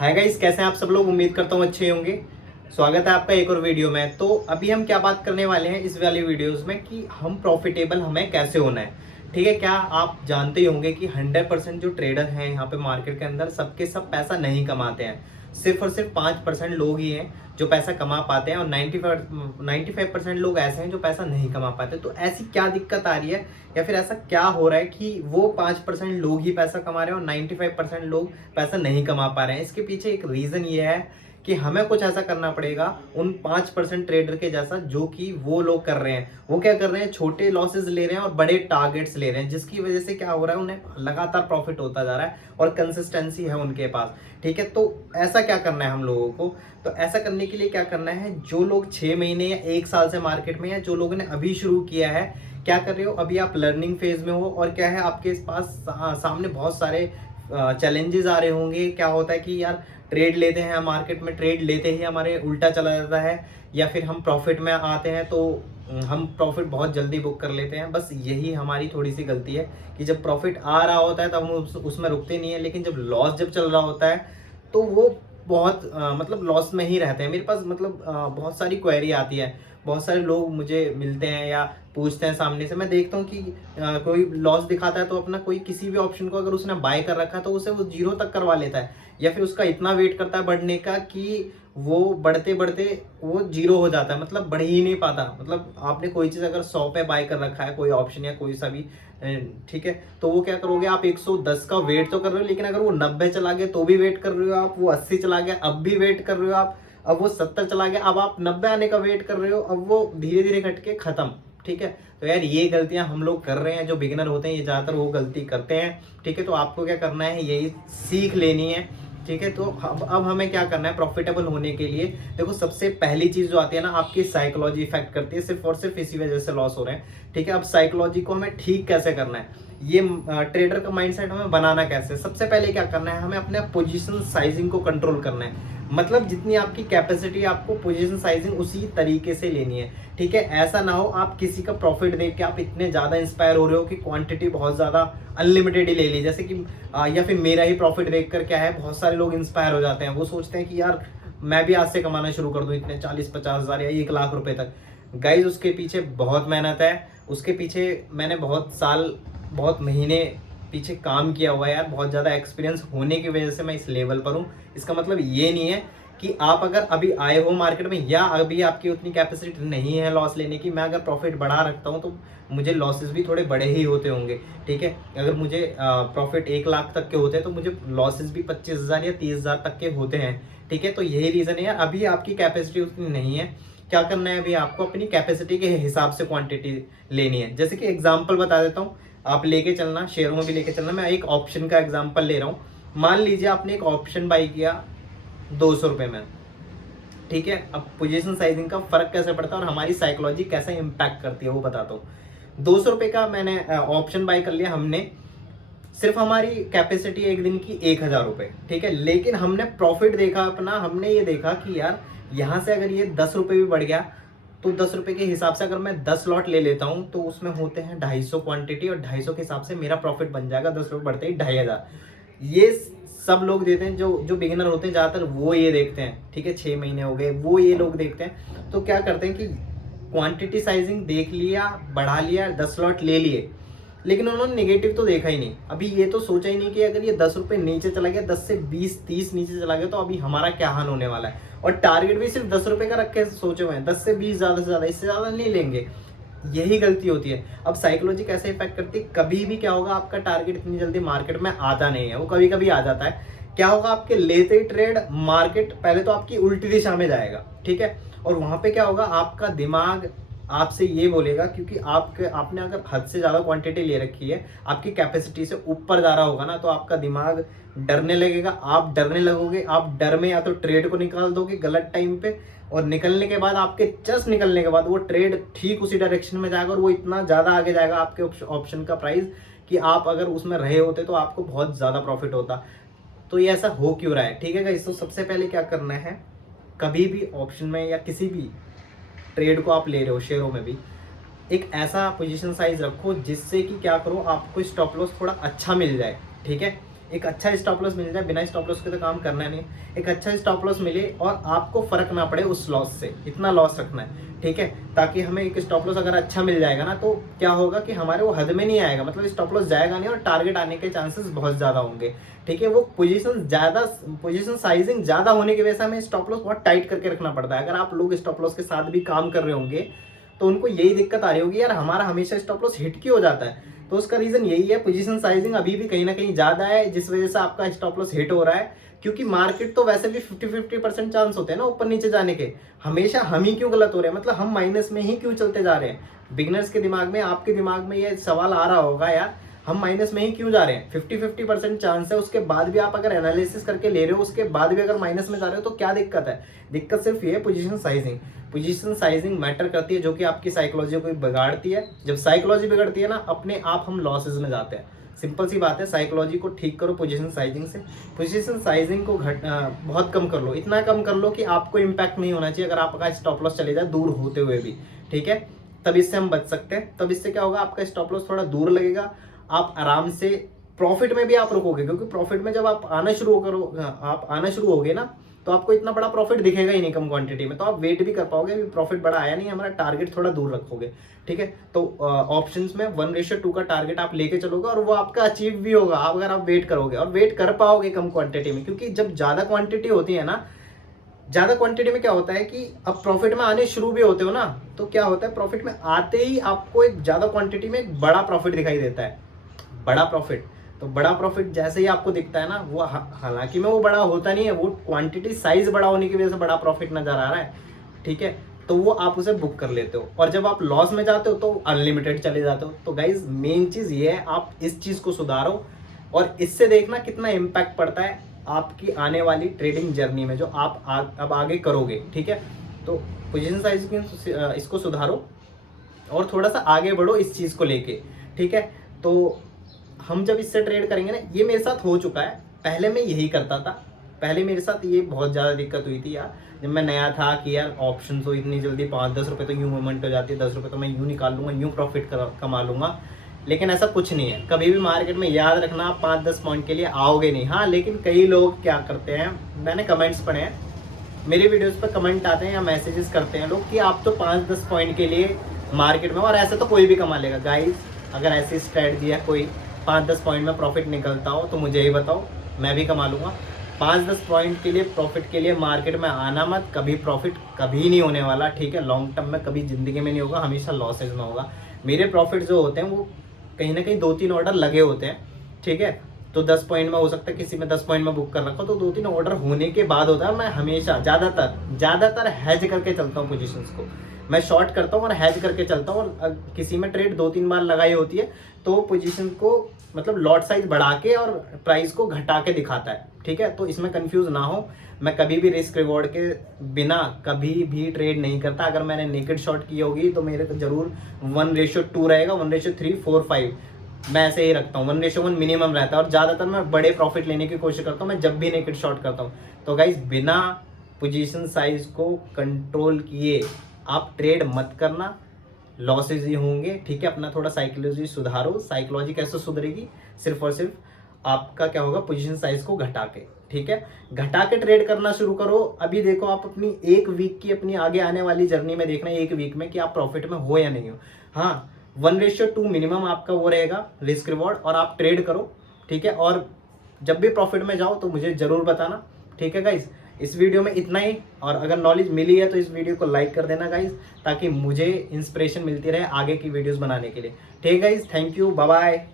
Hi guys, कैसे हैं आप सब लोग। उम्मीद करता हूँ अच्छे होंगे। स्वागत है आपका एक और वीडियो में। तो अभी हम क्या बात करने वाले हैं इस वाली वीडियोस में कि हम प्रॉफिटेबल हमें कैसे होना है। ठीक है, क्या आप जानते ही होंगे कि 100% जो ट्रेडर हैं यहाँ पे मार्केट के अंदर सबके सब पैसा नहीं कमाते हैं। सिर्फ और सिर्फ 5% लोग ही हैं जो पैसा कमा पाते हैं और 95% लोग ऐसे हैं जो पैसा नहीं कमा पाते। तो ऐसी क्या दिक्कत आ रही है या फिर ऐसा क्या हो रहा है कि वो 5% लोग ही पैसा कमा रहे हैं और 95% लोग पैसा नहीं कमा पा रहे हैं। इसके पीछे एक रीज़न ये है कि हमें कुछ ऐसा करना पड़ेगा उन 5% ट्रेडर के जैसा जो कि वो लोग कर रहे हैं। वो क्या कर रहे हैं, छोटे लॉसेस ले रहे हैं और बड़े टारगेट्स ले रहे हैं, जिसकी वजह से क्या हो रहा है, उन्हें लगातार प्रॉफिट होता जा रहा है और कंसिस्टेंसी है उनके पास। ठीक है, तो ऐसा क्या करना है हम लोगों को। तो ऐसा करने के लिए क्या करना है, जो लोग 6 महीने या 1 साल से मार्केट में, या जो लोगों ने अभी शुरू किया है, क्या कर रहे हो, अभी आप लर्निंग फेज में हो और क्या है आपके पास सामने बहुत सारे चैलेंजेस आ रहे होंगे। क्या होता है कि यार ट्रेड लेते हैं मार्केट में, ट्रेड लेते ही हमारे उल्टा चला जाता है, या फिर हम प्रॉफिट में आते हैं तो हम प्रॉफिट बहुत जल्दी बुक कर लेते हैं। बस यही हमारी थोड़ी सी गलती है कि जब प्रॉफिट आ रहा होता है तब हम उसमें रुकते नहीं है, लेकिन जब लॉस जब चल रहा होता है तो वो बहुत मतलब लॉस में ही रहते हैं। मेरे पास मतलब बहुत सारी क्वेरी आती है, बहुत सारे लोग मुझे मिलते हैं या पूछते हैं सामने से। मैं देखता हूँ कि कोई लॉस दिखाता है तो अपना कोई किसी भी ऑप्शन को अगर उसने बाय कर रखा है तो उसे वो जीरो तक करवा लेता है, या फिर उसका इतना वेट करता है बढ़ने का कि वो बढ़ते बढ़ते वो जीरो हो जाता है, मतलब बढ़ ही नहीं पाता। मतलब आपने कोई चीज़ अगर 100 पे बाय कर रखा है, कोई ऑप्शन या कोई सा भी, ठीक है, तो वो क्या करोगे आप, 110 का वेट तो कर रहे हो, लेकिन अगर वो 90 चला गया तो भी वेट कर रहे हो आप, वो 80 चला गया अब भी वेट कर रहे हो आप, अब वो 70 चला गया अब आप 90 आने का वेट कर रहे हो, अब वो धीरे धीरे घट के खत्म। ठीक है, तो यार ये गलतियां हम लोग कर रहे हैं, जो बिगिनर होते हैं ये ज़्यादातर वो गलती करते हैं। ठीक है, तो आपको क्या करना है, यही सीख लेनी है। ठीक है, तो अब हमें क्या करना है प्रॉफिटेबल होने के लिए। देखो, सबसे पहली चीज़ जो आती है ना, आपकी साइकोलॉजी इफेक्ट करती है, सिर्फ और सिर्फ इसी वजह से लॉस हो रहे हैं। ठीक है, अब साइकोलॉजी को हमें ठीक कैसे करना है, ये ट्रेडर का माइंडसेट हमें बनाना कैसे। सबसे पहले क्या करना है, हमें अपने पोजीशन साइजिंग को कंट्रोल करना है। मतलब जितनी आपकी कैपेसिटी, आपको पोजीशन साइजिंग उसी तरीके से लेनी है। ठीक है, ऐसा ना हो आप किसी का प्रॉफिट देख के आप इतने ज़्यादा इंस्पायर हो रहे हो कि क्वांटिटी बहुत ज़्यादा अनलिमिटेड ही ले ली, जैसे कि या फिर मेरा ही प्रॉफिट देखकर क्या है, बहुत सारे लोग इंस्पायर हो जाते हैं। वो सोचते हैं कि यार मैं भी आज से कमाना शुरू कर दूं इतने 40-50 हज़ार या 1 लाख रुपए तक। गाइज, उसके पीछे बहुत मेहनत है, उसके पीछे मैंने बहुत साल, बहुत महीने पीछे काम किया हुआ है यार। बहुत ज़्यादा एक्सपीरियंस होने की वजह से मैं इस लेवल पर हूँ। इसका मतलब ये नहीं है कि आप अगर अभी आए हो मार्केट में या अभी आपकी उतनी कैपेसिटी नहीं है लॉस लेने की, मैं अगर प्रॉफिट बढ़ा रखता हूँ तो मुझे लॉसेस भी थोड़े बड़े ही होते होंगे। ठीक है, अगर मुझे प्रॉफिट 1 लाख तक के होते हैं तो मुझे लॉसेस भी 25,000 या 30,000 तक के होते हैं। ठीक है, तो यही रीज़न है, अभी आपकी कैपेसिटी उतनी नहीं है। क्या करना है, अभी आपको अपनी कैपेसिटी के हिसाब से क्वांटिटी लेनी है। जैसे कि एग्जांपल बता देता हूँ, आप लेके चलना, शेयरों में भी लेके चलना। मैं एक ऑप्शन का एग्जांपल ले रहा हूँ। मान लीजिए आपने एक ऑप्शन बाई किया 200 रुपये में। ठीक है, अब पोजीशन साइजिंग का फर्क कैसे पड़ता है और हमारी साइकोलॉजी कैसे इम्पैक्ट करती है वो बताता हूँ। 200 रुपये का मैंने ऑप्शन बाई कर लिया हमने, सिर्फ हमारी कैपेसिटी एक दिन की 1,000 रुपये। ठीक है, लेकिन हमने प्रॉफिट देखा अपना, हमने ये देखा कि यार यहाँ से अगर ये 10 रुपये भी बढ़ गया तो 10 रुपये के हिसाब से अगर मैं 10 लॉट ले लेता हूँ तो उसमें होते हैं 250 क्वांटिटी, और 250 के हिसाब से मेरा प्रॉफिट बन जाएगा 10 रुपये बढ़ते ही 2,500। ये सब लोग देते हैं, जो जो बिगिनर होते हैं ज़्यादातर वो ये देखते हैं। ठीक है, 6 महीने हो गए वो ये लोग देखते हैं, तो क्या करते हैं कि क्वांटिटी साइजिंग देख लिया, बढ़ा लिया, 10 लॉट ले लिए, लेकिन उन्होंने नेगेटिव तो देखा ही नहीं। अभी ये तो सोचा ही नहीं कि अगर ये 10 रुपये नीचे चला गया, 10 से 20-30 नीचे चला गया तो अभी हमारा क्या हाल होने वाला है। और टारगेट भी सिर्फ 10 रुपये का रख के सोचे हुए हैं, 10 से 20 ज़्यादा से ज़्यादा, इससे ज़्यादा नहीं लेंगे। यही गलती होती है। अब साइकोलॉजी कैसे इफेक्ट करती है, कभी भी क्या होगा, आपका टारगेट इतनी जल्दी मार्केट में आता नहीं है, वो कभी कभी आ जाता है। क्या होगा, आपके लेते ही ट्रेड मार्केट पहले तो आपकी उल्टी दिशा में जाएगा। ठीक है, और वहां पे क्या होगा, आपका दिमाग आपसे ये बोलेगा, क्योंकि आपने अगर हद से ज़्यादा क्वांटिटी ले रखी है, आपकी कैपेसिटी से ऊपर जा रहा होगा ना, तो आपका दिमाग डरने लगेगा, आप डरने लगोगे। आप डर में या तो ट्रेड को निकाल दोगे गलत टाइम पे, और निकलने के बाद आपके जस्ट निकलने के बाद वो ट्रेड ठीक उसी डायरेक्शन में जाएगा और वो इतना ज़्यादा आगे जाएगा आपके ऑप्शन का प्राइस कि आप अगर उसमें रहे होते तो आपको बहुत ज़्यादा प्रॉफिट होता। तो ये ऐसा हो क्यों रहा है। ठीक है गाइस, तो सबसे पहले क्या करना है, कभी भी ऑप्शन में या किसी भी ट्रेड को आप ले रहे हो, शेयरों में भी, एक ऐसा पोजीशन साइज रखो जिससे कि क्या करो, आपको स्टॉप लॉस थोड़ा अच्छा मिल जाए। ठीक है, एक अच्छा स्टॉप लॉस मिल जाए, बिना स्टॉप लॉस के तो काम करना नहीं, एक अच्छा स्टॉप लॉस मिले और आपको फर्क ना पड़े उस लॉस से, इतना लॉस रखना है, ठीक है। ताकि हमें एक स्टॉप लॉस अगर अच्छा मिल जाएगा ना, तो क्या होगा कि हमारे वो हद में नहीं आएगा, मतलब स्टॉप लॉस जाएगा नहीं और टारगेट आने के चांसेस बहुत ज़्यादा होंगे, ठीक है। वो पोजीशन साइजिंग ज़्यादा होने की वजह से हमें स्टॉप लॉस बहुत टाइट करके रखना पड़ता है। अगर आप लोग स्टॉप लॉस के साथ भी काम कर रहे होंगे तो उनको यही दिक्कत आ रही होगी, यार हमारा हमेशा स्टॉप लॉस हिट क्यों हो जाता है। तो उसका रीजन यही है, पोजीशन साइजिंग अभी भी कहीं ना कहीं ज्यादा है, जिस वजह से आपका स्टॉप लॉस हिट हो रहा है। क्योंकि मार्केट तो वैसे भी 50-50% चांस होते हैं ना ऊपर नीचे जाने के, हमेशा हम ही क्यों गलत हो रहे हैं, मतलब हम माइनस में ही क्यों चलते जा रहे हैं। बिगनर्स के दिमाग में, आपके दिमाग में ये सवाल आ रहा होगा, यार हम माइनस में ही क्यों जा रहे हैं। 50-50% चांस है, उसके बाद भी आप अगर एनालिसिस करके ले रहे हो, उसके बाद भी अगर माइनस में जा रहे हो तो क्या दिक्कत है। दिक्कत सिर्फ ये है position sizing. Position sizing matter करती है, जो कि आपकी साइकोलॉजी को बिगाड़ती है। जब साइकोलॉजी बिगड़ती है ना, अपने आप हम लॉसेज में जाते हैं। सिंपल सी बात है, साइकोलॉजी को ठीक करो पोजीशन साइजिंग से। पोजीशन साइजिंग को बहुत कम कर लो, इतना कम कर लो कि आपको इम्पैक्ट नहीं होना चाहिए। अगर आपका स्टॉप लॉस चले जाए दूर होते हुए भी, ठीक है, तब इससे हम बच सकते हैं। तब इससे क्या होगा, आपका स्टॉप लॉस थोड़ा दूर लगेगा, आप आराम से प्रॉफिट में भी आप रुकोगे। क्योंकि प्रॉफिट में जब आप आना शुरू होगे ना, तो आपको इतना बड़ा प्रॉफिट दिखेगा ही नहीं कम क्वांटिटी में, तो आप वेट भी कर पाओगे, प्रॉफिट बड़ा आया नहीं, हमारा टारगेट थोड़ा दूर रखोगे, ठीक है। तो ऑप्शंस में 1:2 का टारगेट आप लेके चलोगे और वो आपका अचीव भी होगा, आप अगर आप वेट करोगे और वेट कर पाओगे कम क्वांटिटी में। क्योंकि जब ज्यादा क्वांटिटी होती है ना, ज्यादा क्वांटिटी में क्या होता है कि अब प्रॉफिट में आने शुरू भी होते हो ना, तो क्या होता है, प्रॉफिट में आते ही आपको एक ज्यादा क्वांटिटी में एक बड़ा प्रॉफिट दिखाई देता है, बड़ा प्रॉफिट। तो बड़ा प्रॉफिट जैसे ही आपको दिखता है ना, वो हालांकि में वो बड़ा होता नहीं है, वो क्वांटिटी साइज बड़ा होने की वजह से बड़ा प्रॉफिट नजर आ रहा है, ठीक है। तो वो आप उसे बुक कर लेते हो, और जब आप लॉस में जाते हो तो अनलिमिटेड चले जाते हो। तो गाइज मेन चीज ये है, आप इस चीज को सुधारो और इससे देखना कितना इम्पैक्ट पड़ता है आपकी आने वाली ट्रेडिंग जर्नी में, जो आप अब आगे करोगे, ठीक है। तो पोजीशन साइज इसको सुधारो और थोड़ा सा आगे बढ़ो इस चीज को लेके, ठीक है। तो हम जब इससे ट्रेड करेंगे ना, ये मेरे साथ हो चुका है, पहले मैं यही करता था, पहले मेरे साथ ये बहुत ज़्यादा दिक्कत हुई थी यार, जब मैं नया था कि यार ऑप्शन तो इतनी जल्दी 5-10 रुपये तो यूँ मूवमेंट हो जाती है, 10 रुपये तो मैं यूँ निकाल लूँगा, यूँ प्रॉफिट कमा लूँगा। लेकिन ऐसा कुछ नहीं है, कभी भी मार्केट में याद रखना, आप 5-10 पॉइंट के लिए आओगे नहीं। हाँ, लेकिन कई लोग क्या करते हैं, मैंने कमेंट्स पढ़े हैं, मेरे वीडियोज़ पर कमेंट आते हैं या मैसेजेस करते हैं लोग कि आप तो 5-10 पॉइंट के लिए मार्केट में, और ऐसे तो कोई भी कमा लेगा। गाइज, अगर ऐसी स्ट्रैटेजी है, कोई 5-10 पॉइंट में प्रॉफिट निकलता हो तो मुझे ही बताओ, मैं भी कमा लूँगा। 5-10 पॉइंट के लिए प्रॉफिट के लिए मार्केट में आना मत, कभी प्रॉफिट कभी नहीं होने वाला, ठीक है। लॉन्ग टर्म में कभी ज़िंदगी में नहीं होगा, हमेशा लॉसेज में होगा। मेरे प्रॉफिट जो होते हैं वो कहीं ना कहीं 2-3 ऑर्डर लगे होते हैं, ठीक है। तो 10 पॉइंट में हो सकता है किसी में 10 पॉइंट में बुक कर रखा, तो 2-3 ऑर्डर होने के बाद होता है। मैं हमेशा ज़्यादातर हैज करके चलता हूँ पोजीशंस को, मैं शॉर्ट करता हूँ और हैज करके चलता हूँ। और किसी में ट्रेड 2-3 बार लगाई होती है तो पोजीशन को मतलब लॉट साइज बढ़ा के और प्राइस को घटा के दिखाता है, ठीक है। तो इसमें कंफ्यूज ना हो, मैं कभी भी रिस्क रिवॉर्ड के बिना कभी भी ट्रेड नहीं करता। अगर मैंने नेकेड शॉट की होगी तो मेरे को जरूर 1:2 रहेगा, 1:3, 4, 5 मैं ऐसे ही रखता हूँ। 1:1 मिनिमम रहता है और ज़्यादातर मैं बड़े प्रॉफिट लेने की कोशिश करता हूँ मैं जब भी नेकेड शॉट करता हूँ। तो गाइज, बिना पोजीशन साइज को कंट्रोल किए आप ट्रेड मत करना, लॉसेज ही होंगे, ठीक है। अपना थोड़ा साइकोलॉजी सुधारो। साइकोलॉजी कैसे सुधरेगी, सिर्फ और सिर्फ आपका क्या होगा, पोजीशन साइज को घटा के, ठीक है, घटा के ट्रेड करना शुरू करो। अभी देखो, आप अपनी एक वीक की अपनी आगे आने वाली जर्नी में देखना है, एक वीक में कि आप प्रॉफिट में हो या नहीं हो। हाँ, 1:2 मिनिमम आपका वो रहेगा रिस्क रिवॉर्ड, और आप ट्रेड करो, ठीक है। और जब भी प्रॉफिट में जाओ तो मुझे जरूर बताना, ठीक है गाइज। इस वीडियो में इतना ही, और अगर नॉलेज मिली है तो इस वीडियो को लाइक कर देना गाइज, ताकि मुझे इंस्पिरेशन मिलती रहे आगे की वीडियोस बनाने के लिए, ठीक है guys. Thank you, bye bye.